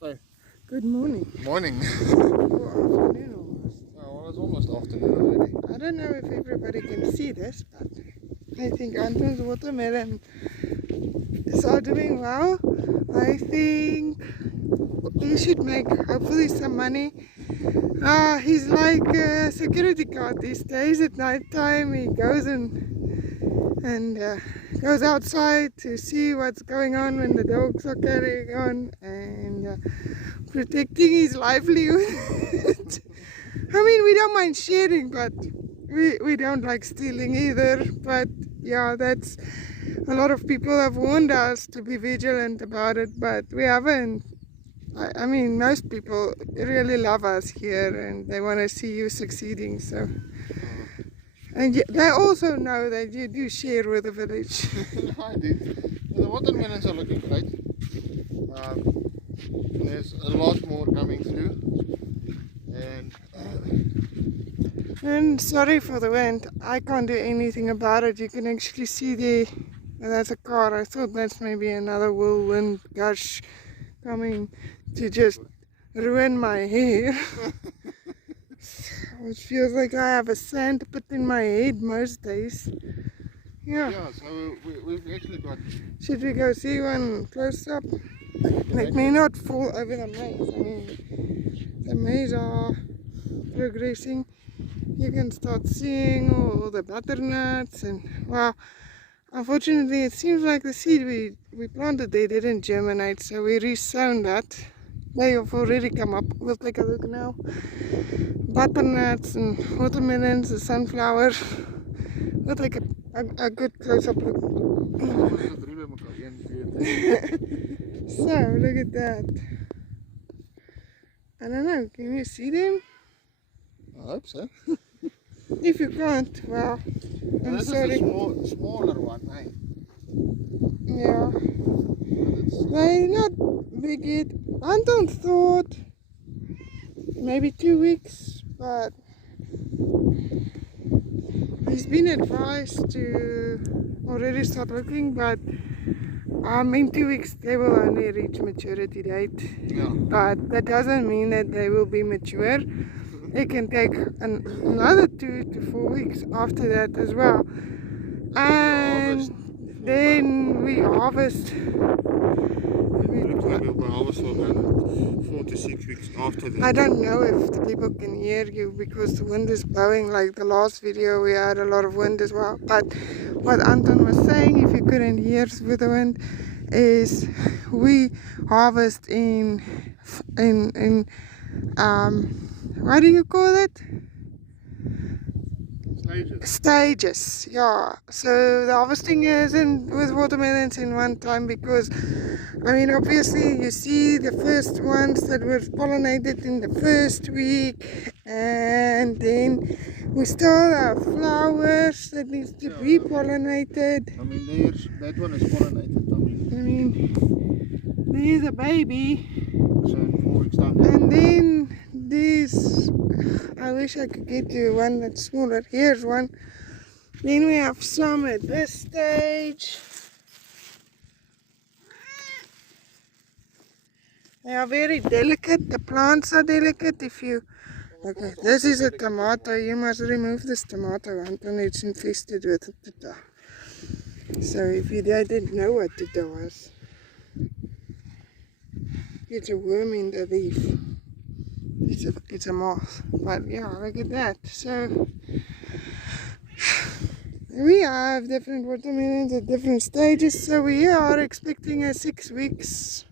So, Good morning. morning. Or afternoon almost. Well, it's almost afternoon already. I don't know if everybody can see this, but I think Anton's watermelon are doing well. I think he should make hopefully some money. He's like a security guard these days. At night time he goes and goes outside to see what's going on when the dogs are carrying on and protecting his livelihood. I mean, we don't mind sharing, but we don't like stealing either. But yeah, that's a lot of people have warned us to be vigilant about it, but we haven't. I mean, most people really love us here and they want to see you succeeding. So, and they also know that you do share with the village. I do. The watermelons are looking great. There's a lot more coming through. And sorry for the wind, I can't do anything about it. You can actually see there, that's a car. I thought that's maybe another whirlwind gush coming to just ruin my hair. It feels like I have a sand pit in my head most days. Yeah. Yeah, so we've actually got... Should we go see one close up? It may not fall over the maize. I mean, the maize are progressing. You can start seeing all the butternuts and, well, unfortunately it seems like the seed we planted there didn't germinate, so we resown that. They have already come up. We'll take a look now. Butternuts and watermelons, the sunflower. We'll take a good close-up look. So, look at that. I don't know, can you see them? I hope so. If you can't, well, I'm sorry. This is a smaller one, eh? Yeah. They're not big yet. Anton thought maybe 2 weeks, but he's been advised to already start looking, but in 2 weeks they will only reach maturity date. Yeah. But that doesn't mean that they will be mature. It can take another 2 to 4 weeks after that as well. And then we harvest. We'll harvest for about 4 to 6 weeks after that. I don't know if the people can hear you because the wind is blowing. Like the last video we had a lot of wind as well. But what Anton was saying, if you couldn't hear with the wind, is we harvest in what do you call it? Stages, yeah. So the harvesting isn't with watermelons in one time because, I mean, obviously you see the first ones that were pollinated in the first week, and then we still have flowers that needs to be pollinated. I mean, that one is pollinated. I mean, there's a baby. So in 4 weeks time. And then this, I wish I could get you one that's smaller. Here's one. Then we have some at this stage. They are very delicate. The plants are delicate. If you, okay, this is a tomato. You must remove this tomato, Anton. It's infested with tuta. So if you didn't know what tuta was, it's a worm in the leaf. It's a moth. But yeah, look at that. So we have different watermelons at different stages. So we are expecting a 6 weeks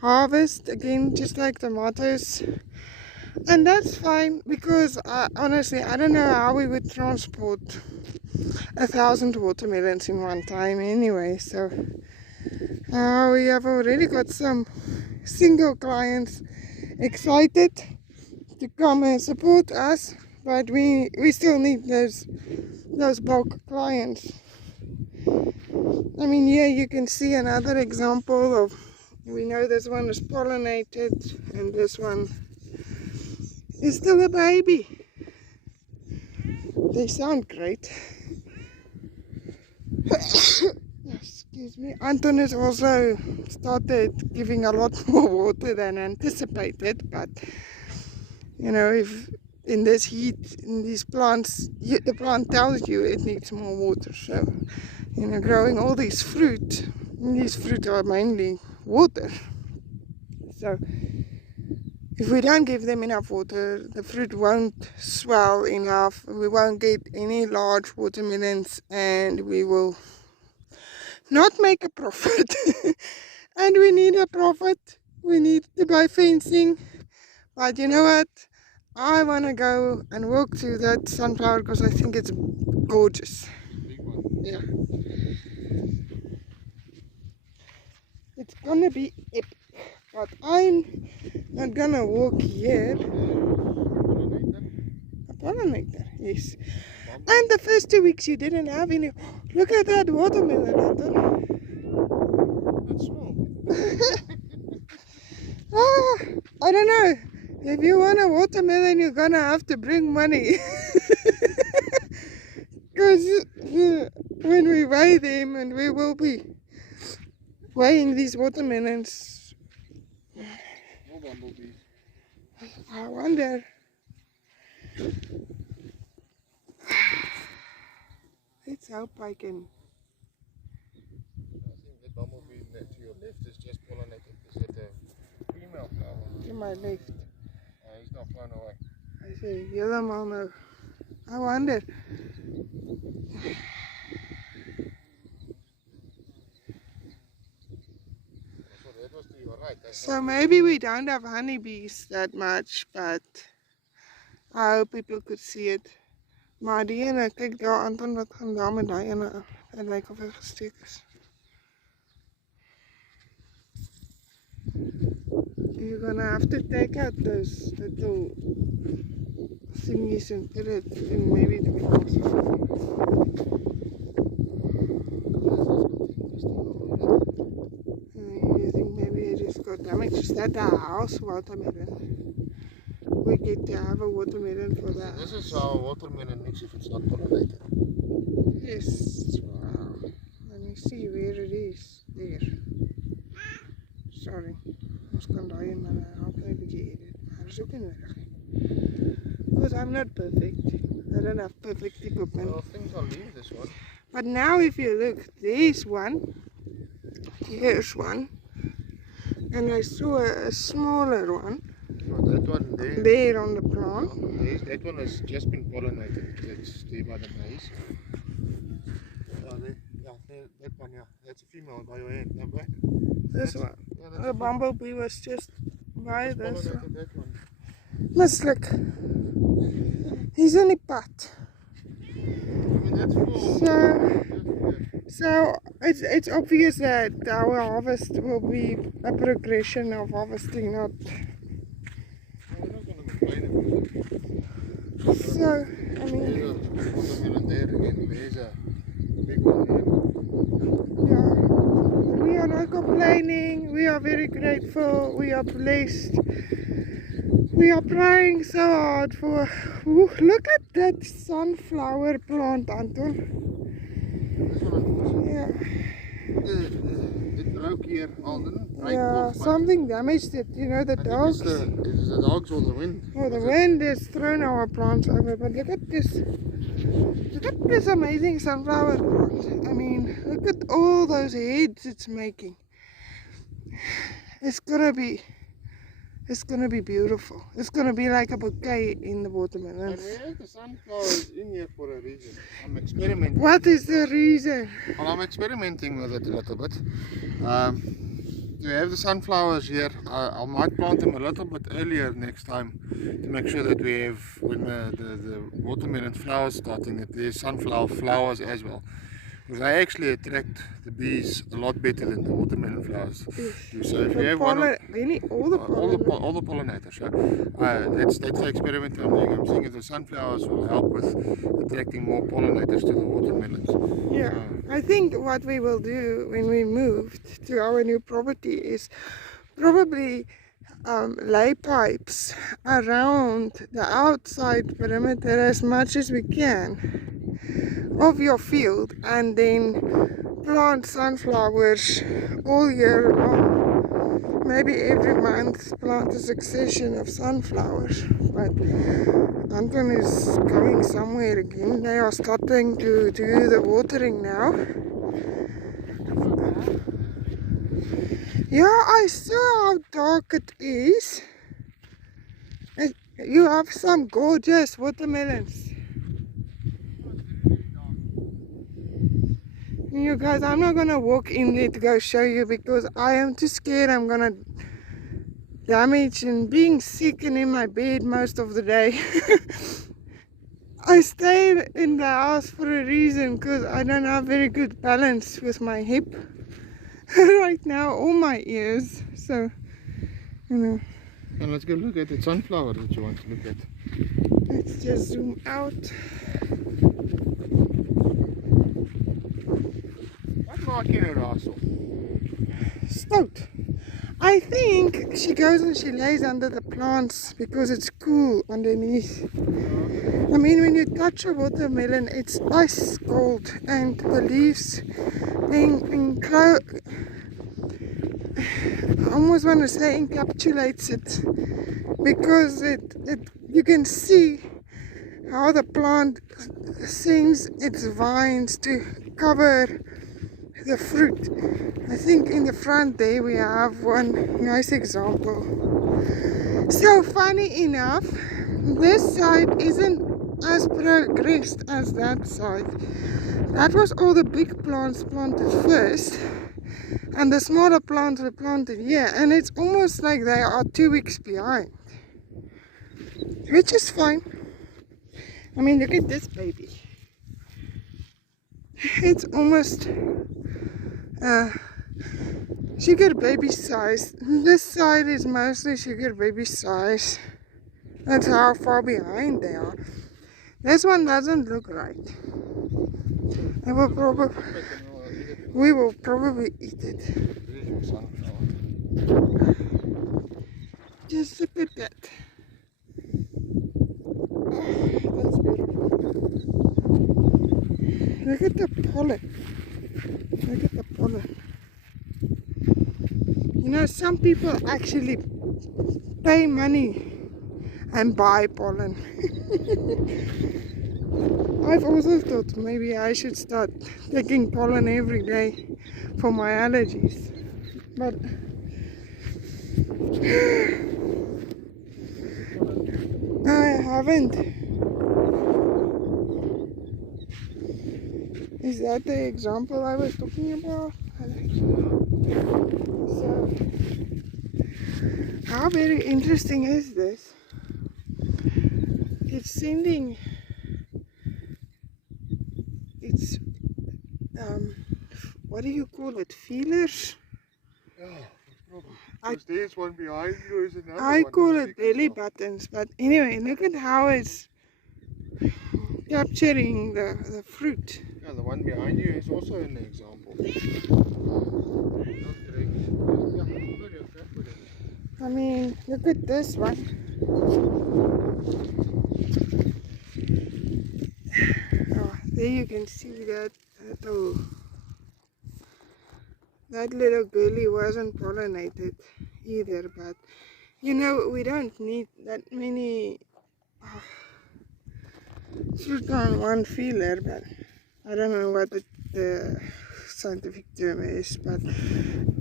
harvest again, just like tomatoes. And that's fine because honestly, I don't know how we would transport 1,000 watermelons in one time anyway. So we have already got some single clients excited to come and support us, but we still need those bulk clients. I mean, here you can see another example of, we know this one is pollinated and this one is still a baby. They sound great. Excuse me. Anton has also started giving a lot more water than anticipated, but you know, if in this heat, in these plants, the plant tells you it needs more water. So, you know, growing all these fruit are mainly water. So, if we don't give them enough water, the fruit won't swell enough, we won't get any large watermelons, and we will not make a profit. And we need a profit. We need to buy fencing. But you know what? I want to go and walk through that sunflower because I think it's gorgeous. Big one. Yeah. It's gonna be epic. But I'm not gonna walk here. A pollinator, yes. And the first 2 weeks you didn't have any. Look at that watermelon, Anton. That's small. I don't know. If you want a watermelon, you're gonna have to bring money. Because when we weigh them, and we will be weighing these watermelons, More bumblebees. I wonder. Let's hope I can. I think the bumblebee to your left is just pollinated. Is it a female flower? To my left. He's not flown away. I say, helemaal nou. I wonder. That was to your right. So maybe we don't have honeybees that much, but I hope people could see it. Maar die ene, kyk daar Anton wat gaan daar met daai ene. Het lyk of hy gesteek is. You're gonna have to take out those little thingies and put it in maybe the box. You think maybe it just got damaged? Is that the house watermelon? We get to have a watermelon for that. This is our watermelon mix if it's not pollinated. Yes. Wow. Let me see where it is. There. Sorry. Ons kan daai en dan help my 'n bietjie edit. Maar is ook nie nodig nie. Because I'm not perfect. I don't have perfect equipment. Well, things I'll leave this one. But now if you look, there's one. Here's one. And I saw a smaller one. So that one there. There on the plant. That one has just been pollinated. It's there by the maize. That one, yeah. That's a female by your hand. No, back. This one. Yeah, The bumblebee was just by this one. That one. Mislik. He's in die pad. I mean, that's full. So it's obvious that our harvest will be a progression of harvesting, not. We're not going to complain about it. So I mean. There's a watermelon there again. There's a big one there. Yeah. We are not complaining. We are very grateful. We are blessed. We are praying so hard for. Ooh, look at that sunflower plant, Anton. This one, Yeah. it broke here, Alden. Yeah, something damaged it. You know, the dogs. It is the dogs or the wind. Oh, the wind has thrown our plants over. But look at this. Look at this amazing sunflower plant. I mean, look at all those heads it's making. It's gonna be beautiful. It's gonna be like a bouquet in the watermelons. And we have the sunflowers in here for a reason. I'm experimenting. What is the reason? Well, I'm experimenting with it a little bit. We have the sunflowers here. I might plant them a little bit earlier next time to make sure that we have, when the watermelon flowers starting, that there's sunflower flowers as well. Because they actually attract the bees a lot better than the watermelon flowers do. So if you have all the pollinators. So that's the experiment I'm doing. I'm seeing if the sunflowers will help with attracting more pollinators to the watermelons. Yeah, I think what we will do when we move to our new property is probably lay pipes around the outside perimeter as much as we can of your field, and then plant sunflowers all year long. Maybe every month plant a succession of sunflowers. But Anton is going somewhere again. They are starting to do the watering now. Yeah, I saw how dark it is. You have some gorgeous watermelons. You guys, I'm not gonna walk in there to go show you because I am too scared I'm gonna damage and being sick and in my bed most of the day. I stay in the house for a reason because I don't have very good balance with my hip right now, or my ears. So, you know. And let's go look at the sunflower that you want to look at. Let's just zoom out. Wat maak jy nou daarso? Stoked. I think she goes and she lays under the plants because it's cool underneath. I mean, when you touch a watermelon, it's ice cold, and the leaves I almost want to say encapsulates it, because you can see how the plant sends its vines to cover the fruit. I think in the front there we have one nice example. So funny enough, this side isn't as progressed as that side. That was all the big plants planted first, and the smaller plants were planted here, and it's almost like they are 2 weeks behind, which is fine. I mean, look at this baby. It's almost sugar baby size. This side is mostly sugar baby size. That's how far behind they are. This one doesn't look right. We will probably eat it. Just look at that. Oh, that's beautiful. Look at the pollen. Look at the pollen. You know, some people actually pay money and buy pollen. I've also thought maybe I should start taking pollen every day for my allergies, but I haven't. Is that the example I was talking about? So, how very interesting is this? It's sending, it's, what do you call it, feelers? Yeah, because there's one behind you, is another I one. call it belly buttons, but anyway, look at how it's capturing the fruit. Yeah, the one behind you is also an example. I mean, look at this one. Oh, there you can see that little girlie wasn't pollinated either, but you know, we don't need that many fruit on one feeler, but I don't know what the scientific term is, but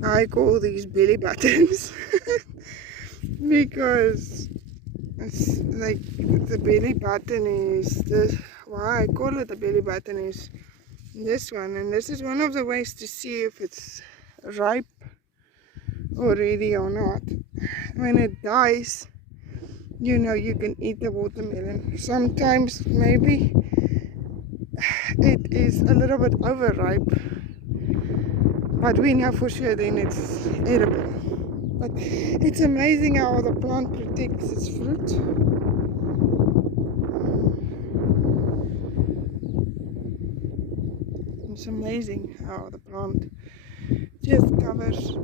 I call these belly buttons because it's like the belly button is this. Why I call it a belly button is this one, and this is one of the ways to see if it's ripe already or not. When it dies, you know, you can eat the watermelon. Sometimes maybe it is a little bit overripe, but we know for sure then it's edible. But it's amazing how the plant protects its fruit. It's amazing how the plant just covers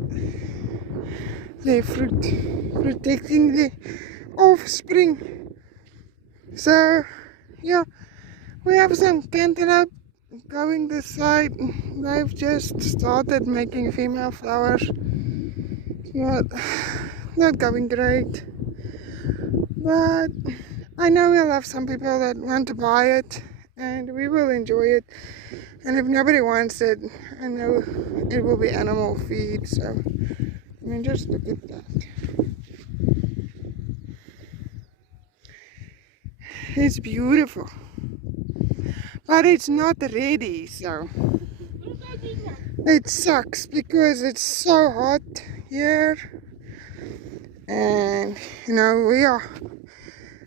their fruit, protecting the offspring. So yeah, we have some cantaloupe going this side. They've just started making female flowers. Not going great, but I know we'll have some people that want to buy it and we will enjoy it. And if nobody wants it, I know it will be animal feed. So I mean, just look at that. It's beautiful, but it's not ready, so it sucks because it's so hot here, and you know, we are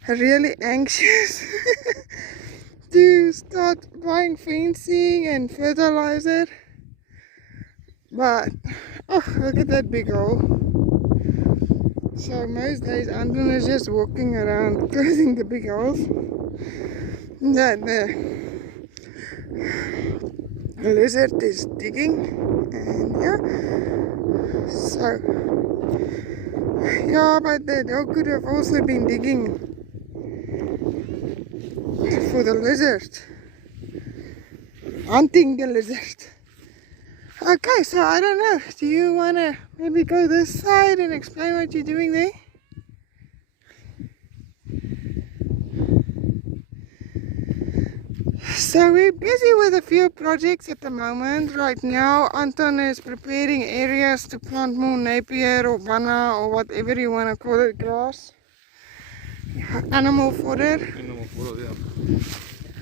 really anxious to start buying fencing and fertilizer. But oh, look at that big hole. So most days Anton is just walking around closing the big holes that the lizard is digging. And yeah, so yeah, but the dog could have also been digging for the lizard, hunting the lizard. Okay, so I don't know, do you want to maybe go this side and explain what you're doing there? So we're busy with a few projects at the moment. Right now Anton is preparing areas to plant more Napier or Banna or whatever you want to call it, grass. Animal fodder. Animal fodder,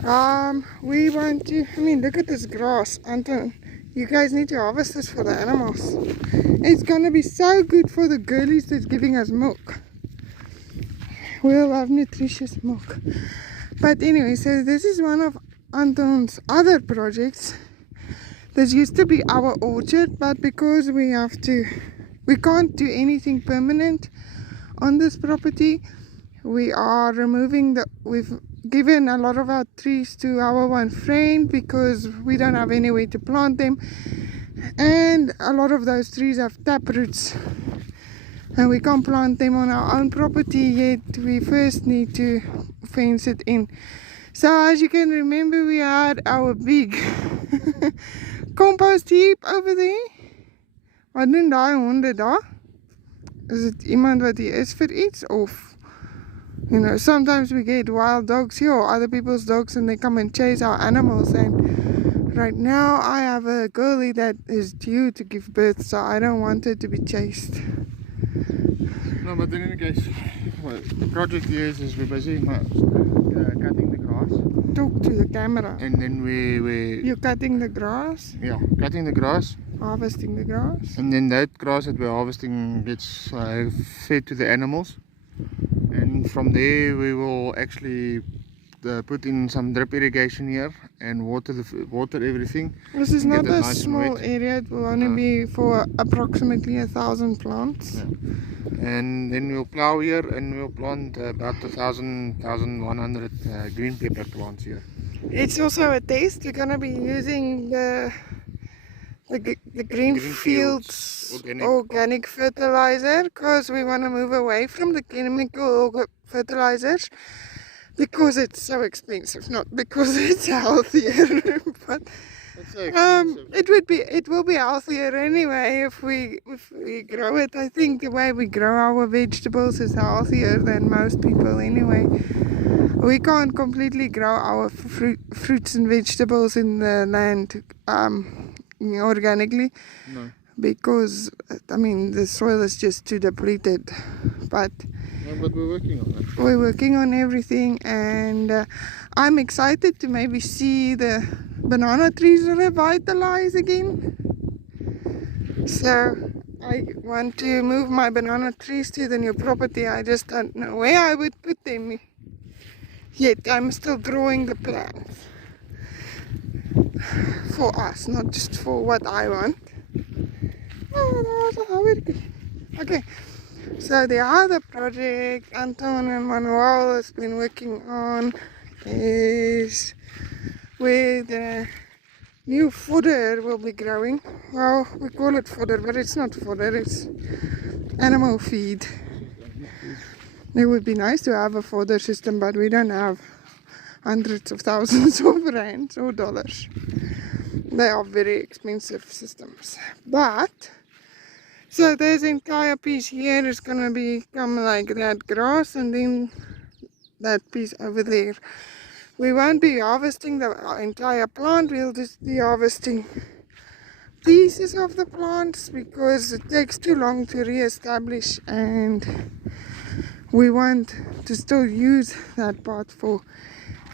yeah. We want to, I mean, look at this grass, Anton. You guys need to harvest this for the animals. It's gonna be so good for the girlies that's giving us milk. We'll have nutritious milk. But anyway, so this is one of Anton's other projects. This used to be our orchard, but because we can't do anything permanent on this property, we are removing we've given a lot of our trees to our one friend because we don't have any way to plant them, and a lot of those trees have tap roots and we can't plant them on our own property yet. We first need to fence it in. So as you can remember, we had our big compost heap over there. Wat doen daai honde daar? Is dit iemand wat hier is vir iets, of you know, sometimes we get wild dogs here or other people's dogs and they come and chase our animals, and right now I have a girlie that is due to give birth, so I don't want her to be chased. No, but in any case, well, the project here is we're busy cutting the grass. Talk to the camera. And then You're cutting the grass? Yeah, cutting the grass. Harvesting the grass? And then that grass that we're harvesting gets fed to the animals. And from there we will actually put in some drip irrigation here and water everything. This is not a small area, it will only be for approximately 1,000 plants. Yeah. And then we'll plow here and we'll plant about 1,100 green pepper plants here. It's also a test. We're going to be using the Greenfields organic fertilizer because we want to move away from the chemical fertilizers because it's so expensive, not because it's healthier. But it will be healthier anyway if we grow it. I think the way we grow our vegetables is healthier than most people anyway. We can't completely grow our fruits and vegetables in the land organically. No. Because I mean the soil is just too depleted. But but we're working on it. We're working on everything, and I'm excited to maybe see the banana trees revitalize again. So I want to move my banana trees to the new property. I just don't know where I would put them yet. I'm still drawing the plans for us, not just for what I want. Okay, so the other project Anton and Manuel has been working on is where the new fodder will be growing. Well, we call it fodder, but it's not fodder, it's animal feed. It would be nice to have a fodder system, but we don't have hundreds of thousands of rands or dollars. They are very expensive systems. But so this entire piece here is gonna become like that grass, and then that piece over there. We won't be harvesting the entire plant, we'll just be harvesting pieces of the plants because it takes too long to re-establish, and we want to still use that part for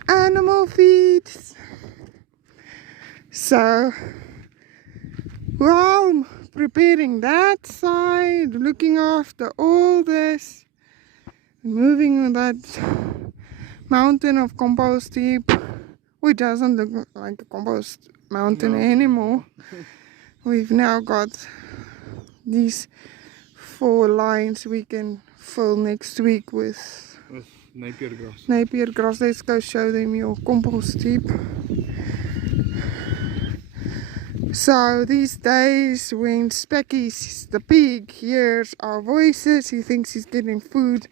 animal feeds. So while preparing that side, looking after all this, moving that mountain of compost heap, which doesn't look like a compost mountain anymore. We've now got these 4 lines we can fill next week with Napier grass. Napier grass. Let's go show them your compost heap. So these days when Specky, the pig, hears our voices, he thinks he's getting food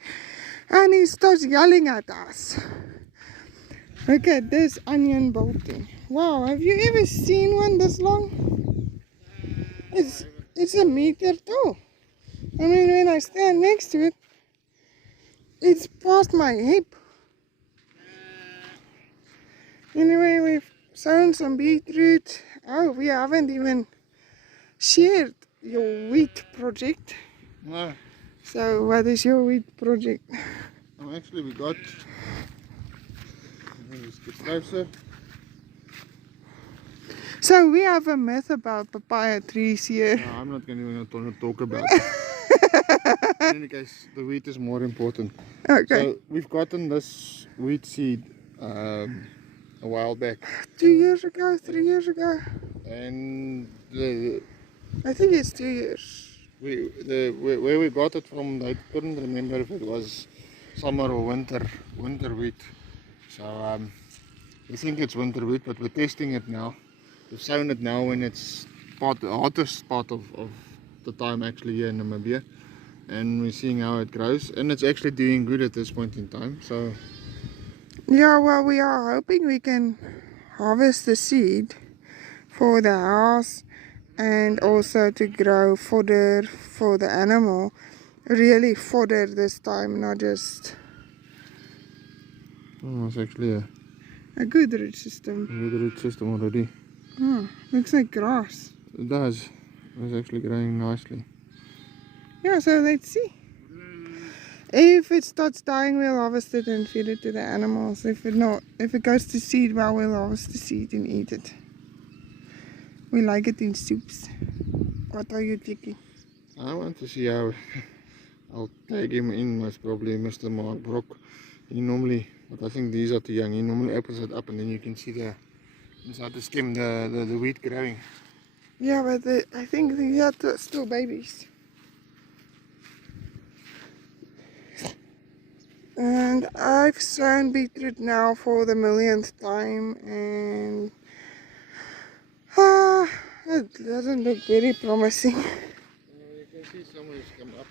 and he starts yelling at us. Look at this onion bolting. Wow, have you ever seen one this long? It's a meter tall. I mean, when I stand next to it, it's past my hip. Anyway, we've sown some beetroot. Oh, we haven't even shared your wheat project. No. So what is your wheat project? Actually we got, let's get closer. So we have a myth about papaya trees here. No, I'm not going to talk about it. In any case, the wheat is more important. Okay. So we've gotten this wheat seed a while back. 2 years ago, 3 years ago. And I think it's 2 years. Where we got it from, I couldn't remember if it was summer or winter wheat. So we think it's winter wheat, but we're testing it now. We've sown it now when it's the hottest part of the time actually here in Namibia, and we're seeing how it grows, and it's actually doing good at this point in time. So yeah, well, we are hoping we can harvest the seed for the house and also to grow fodder for the animal. Really fodder this time, not just it's actually a good root system. A good root system already. Oh, looks like grass. It does. It's actually growing nicely. Yeah, so let's see. If it starts dying, we'll harvest it and feed it to the animals. If it goes to seed, well, we'll harvest the seed and eat it. We like it in soups. What are you thinking? I want to see how. I'll tag him in, most probably Mr. Mark Brock. He normally, but I think these are too young. He normally opens it up and then you can see the inside the stem, the wheat growing. Yeah, but I think these are still babies. And I've sown beetroot now for the millionth time, and it doesn't look very promising. You can see some has come up.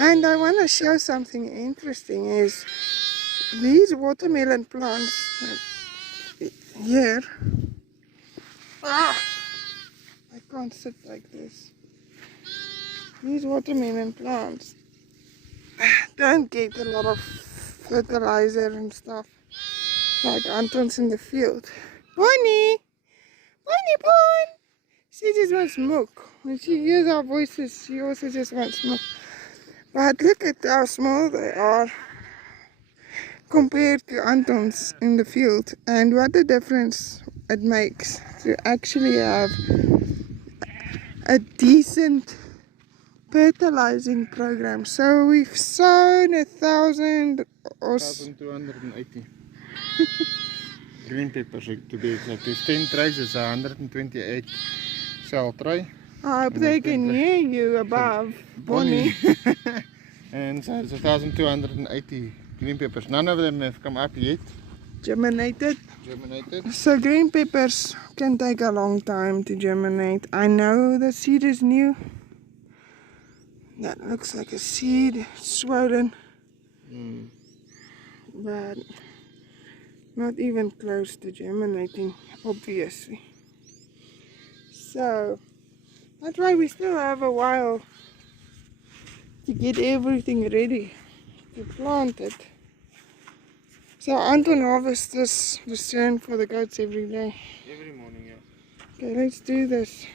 And I want to show something interesting is these watermelon plants here. I can't sit like this. These watermelon plants don't get a lot of fertilizer and stuff like Anton's in the field. Bonnie! She just wants milk. When she hears our voices, she also just wants milk. But look at how small they are compared to Anton's in the field, and what a difference it makes to actually have a decent fertilizing program. So we've sown 1,000 or 1,280 green peppers to be exact. There's 10 trays, it's 128 cell tray. I hope they can hear you above, Bonnie. And so it's 1,280 green peppers. None of them have come up yet. Germinated. Germinated. So green peppers can take a long time to germinate. I know the seed is new. That looks like a seed, swollen, Mm. but not even close to germinating, obviously. So that's why we still have a while to get everything ready to plant it. So Anton harvests this lucerne for the goats every day. Every morning, yeah. Okay, let's do this.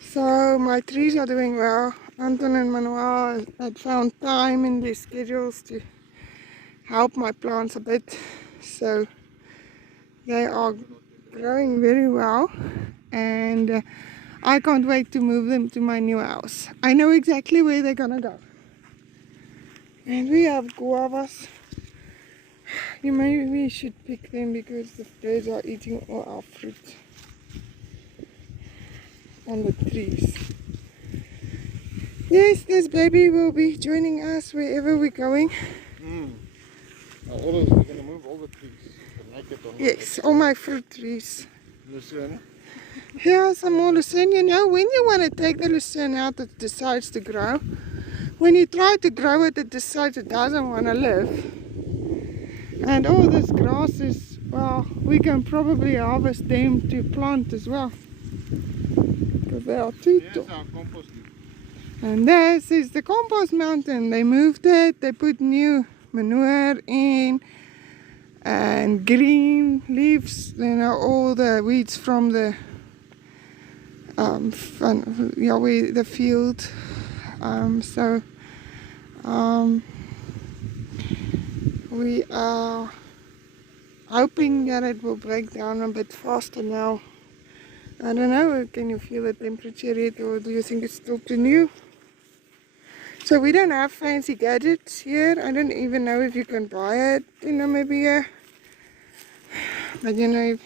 So my trees are doing well. Anton and Manuel had found time in their schedules to help my plants a bit. So they are growing very well, and I can't wait to move them to my new house. I know exactly where they're gonna go. And we have guavas. We should pick them because the birds are eating all our fruit on the trees. Yes, this baby will be joining us wherever we're going. Now we're going to move all the trees. Yes, all my fruit trees. Lucerne. Here, some more lucerne. You know, when you want to take the lucerne out, it decides to grow. When you try to grow it, it decides it doesn't want to live. And all this grass is, well, we can probably harvest them to plant as well. Because they are too tall. Here's our compost heap. And this is the compost mountain. They moved it, they put new manure in, and green leaves, you know, all the weeds from the the field. We are hoping that it will break down a bit faster now. I don't know, can you feel the temperature yet, or do you think it's still too new? So we don't have fancy gadgets here. I don't even know if you can buy it in Namibia. But you know,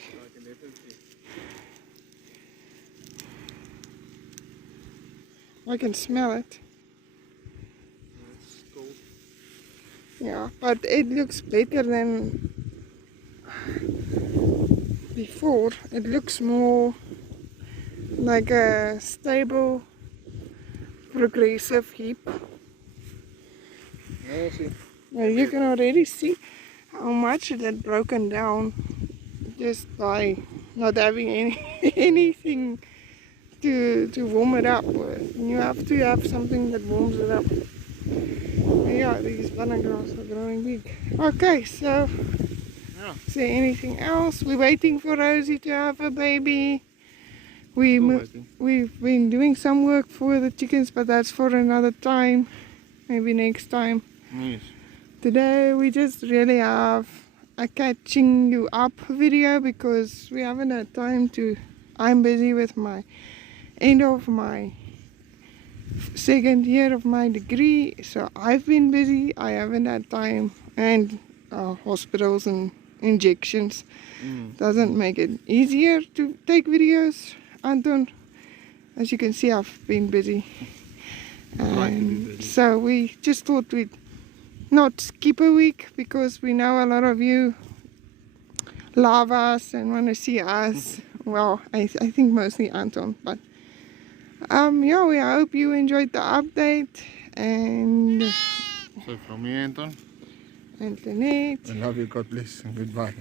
I can smell it. It's cold. Yeah, but it looks better than before. It looks more like a stable, progressive heap. Yeah, see. Well, you can already see how much it had broken down just by not having anything to warm it up. You have to have something that warms it up. Yeah, these banana are growing big. Okay, so Yeah. is there anything else? We're waiting for Rosie to have a baby. We've been doing some work for the chickens, but that's for another time. Maybe next time. Yes. Today we just really have a catching you up video because we haven't had time to. I'm busy with my end of my second year of my degree, so I've been busy. I haven't had time, and hospitals and injections doesn't make it easier to take videos. Anton, as you can see, I've been busy, and so we just thought we'd not skip a week because we know a lot of you love us and want to see us. Well, I think mostly Anton, but yeah, we hope you enjoyed the update. And So from me, Anton. Antoinette. I love you. God bless and goodbye.